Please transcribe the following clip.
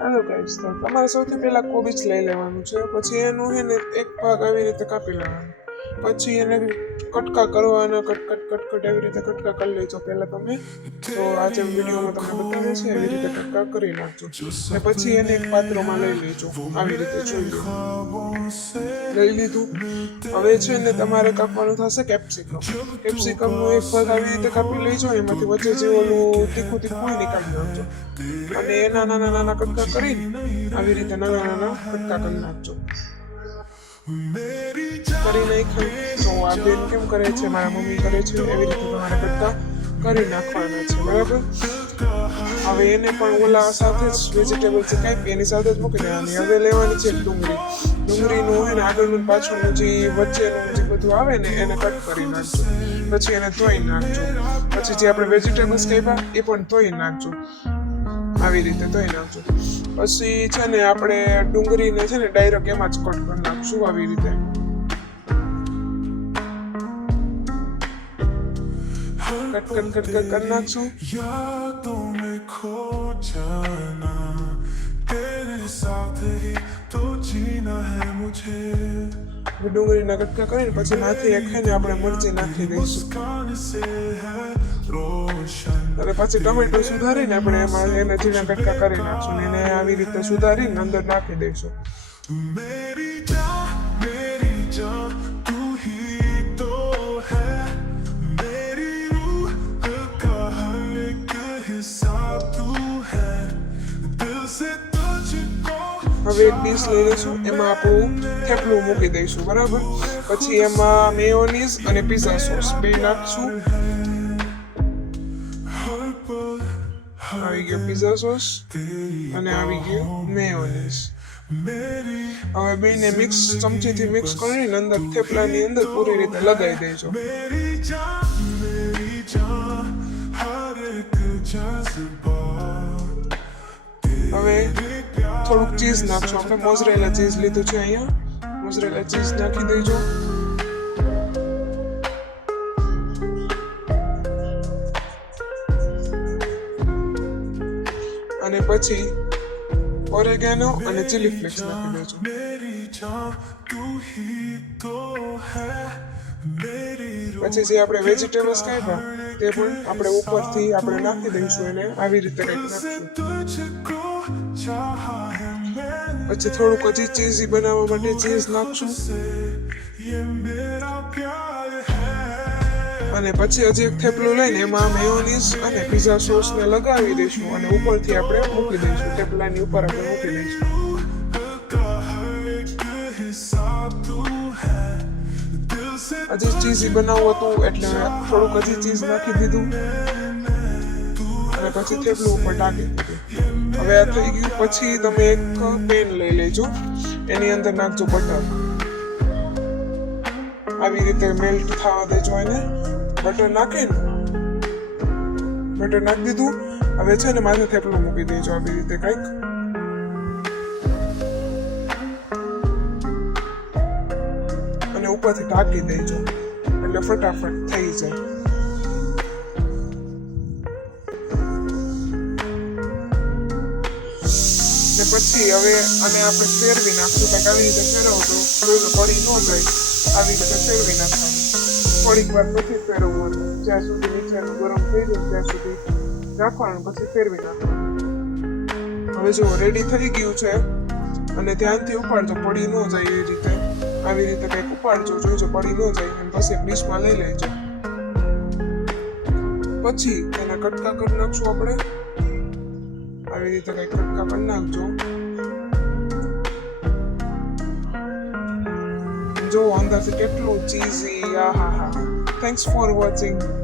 હાલો guys, તો તમારે સૌથી પહેલા કોબીજ લઈ લેવાનું છે. પછી એનું છે ને એક ભાગ આવી રીતે કાપી લેવાનો. પછી એને કટકા કરવાના, કટ એવી રીતે કટકા કરી લેજો પહેલા તમે. તો આ જે વિડીયોમાં તમને બતાવે છે એવી રીતે કટકા કરી નાખજો. ને પછી એને એક પાત્રમાં લઈ લેજો, આવી રીતે જોઈ લો. લઈ લીધું. હવે છે ને તમારે કાપવાનું થશે કેપ્સિકમનો એક ભાગ આવી રીતે કાપી લેજો. એમાંથી વચ્ચે જે ઓલું તીખું નીકાળી નાખજો. અને એના નાના નાના કટકા કરીને આવી રીતે નાના કટકા કરી નાખજો. કરી નાખ્યું. તો આ બેન કેમ કરે છે, મારા મમ્મી કરે છે, એવી રીતે તમારે કટકા કરી નાખવાના છે, બરાબર. હવે એને પણ ઓલા સાથે જ વેજીટેબલ છે કાંઈ એની સાથે જ મૂકી દેવાની. હવે લેવાની છે ડુંગળીનું છે ને આગળનું પાછળનું જે વચ્ચેનું જે બધું આવે ને એને કટ કરી નાખજો. પછી એને ધોઈ નાખજો. પછી જે આપણે વેજીટેબલ્સ કાપ્યા એ પણ ધોઈ નાખજો, આવી રીતે ધોઈ નાખજો. પછી છે ને આપણે ડુંગળીને છે ને ડાયરેક્ટ એમાં જ કટ કરી નાખશું, આવી રીતે. કટ કરી નાખશું. ડુંગળીના કટકા કરીને પછી માથે એક ખાઈને આપણે મરચી નાખી દઈશું. અને પછી ટમેટો સુધારીને આપણે એમાં એને ઝીણા કટકા કરી નાખશું. એને આવી રીતે સુધારીને અંદર નાખી દઈશું. હવે એક ડીશ લઈ લઈશું. એમાં આપણું થેપલું મૂકી દઈશું, બરાબર. પછી એમાં મેયોનીઝ અને પિઝા સોસ બે નાખશું. આવી ગયો પિઝા સોસ અને આવી ગયો મેયોનીઝ. હવે બેને ચમચીથી મિક્સ કરીને અંદર થેપલાની અંદર પૂરી રીતે લગાવી દેજો. હવે થોડુંક ચીઝ નાખશું. આપણે મોઝરેલા ચીઝ લીધું છે અહીંયા. મોઝરેલા ચીઝ નાખી દેજો. અને પછી ઓરેગાનો અને ચીલી ફ્લેક્સ નાખી દેજો. પછી જે આપણે વેજીટેબલ્સ કાપ્યા તે પણ આપણે ઉપરથી આપણે નાખી દઈશું. એને આવી રીતે કંઈક નાખશું. પછી થોડુંક હજી ચીઝી બનાવવા માટે ચીઝ નાખશું. અને પછી હજી એક થેપલું લઈને એમાં મેયોનીઝ અને પિઝા સોસને લગાવી દઈશું. અને ઉપરથી આપણે મૂકી દઈશું. થેપલાની ઉપર આપણે મૂકી દઈશું. હજી ચીઝી બનાવવું હતું એટલે થોડુંક હજી ચીઝ નાખી દીધું. અને પછી થેપલું ઉપર ઢાંકી દીધું. હવે આ થઈ ગયું. પછી તમે એક પેન લઈ લેજો. એની અંદર નાખજો બટર. આવી રીતે મેલ્ટ થવા દેજો એને. બટર નાખીને બટર નાખી દીધું. હવે છે ને માથે થેપલું મૂકી દેજો આવી રીતે કંઈક. અને ઉપરથી ઢાંકી દેજો એટલે ફટાફટ થઈ જાય. ને પછી હવે આને આપણે ફેરવી નાખશું. કંઈક આવી રીતે ફેરવજો તો પડી ન જાય. આવી રીતે ફેરવી નાખવાનું. થોડીક વાર પછી ફેરવવાનું. જ્યાં સુધી નીચેનું ગરમ થઈ જાય ત્યાં સુધી રાખવાનું. પછી ફેરવી નાખવાનું. હવે જો રેડી થઈ ગયું છે. અને ધ્યાનથી ઉપાડજો, પડી ન જાય એ રીતે. આવી રીતે કંઈક ઉપાડજો, જોઈજો પડી ન જાય. અને પછી એક ડીશમાં લઈ લેજો. પછી એના કટકા કરી નાખશું આપણે. આવી રીતે કંઈક કટકા કરી નાખજો. જો અંદરથી કેટલું cheesy. Aha. Thanks for watching.